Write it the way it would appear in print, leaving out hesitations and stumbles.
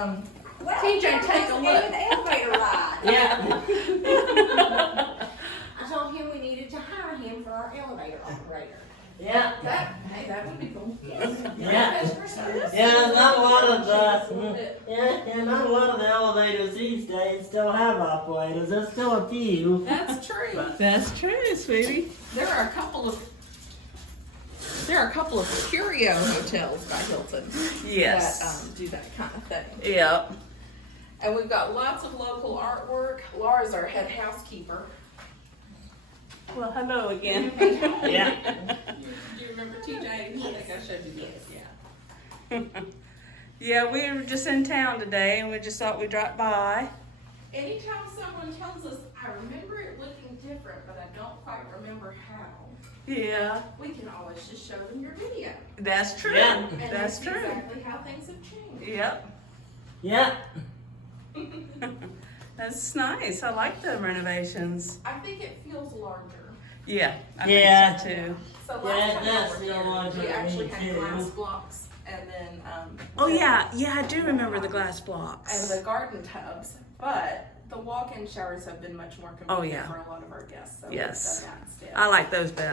TJ take a look. An elevator ride. Yeah. I told him we needed to hire him for our elevator operator. Yeah. That would be cool. Yeah. Customer service. Yeah, not a lot of not a lot of the elevators these days still have operators. There's still a few. That's true. That's true, sweetie. There are a couple of curio hotels by Hilton Yes. that do that kind of thing. Yep. And we've got lots of local artwork. Laura's our head housekeeper. Well, hello again. Yeah. Do you remember TJ? I think I showed you this. Yeah. Yeah, we were just in town today, and we just thought we'd drop by. Anytime someone tells us, I remember it looking different, but I don't quite remember how, Yeah, we can always just show them your video. that's true. Yeah. And That's see true. exactly how things have changed. Yep. Yeah. That's nice. I like the renovations. I think it feels larger. Yeah, I Yeah. think so too. So Yeah, last it time does I was feel here, larger we to actually me, had too. glass blocks and then Oh yeah, I do remember the glass and blocks. the garden tubs, but the walk-in showers have been much more Oh, convenient yeah. for a lot of our guests. So Yes. we've done that instead. I like those better.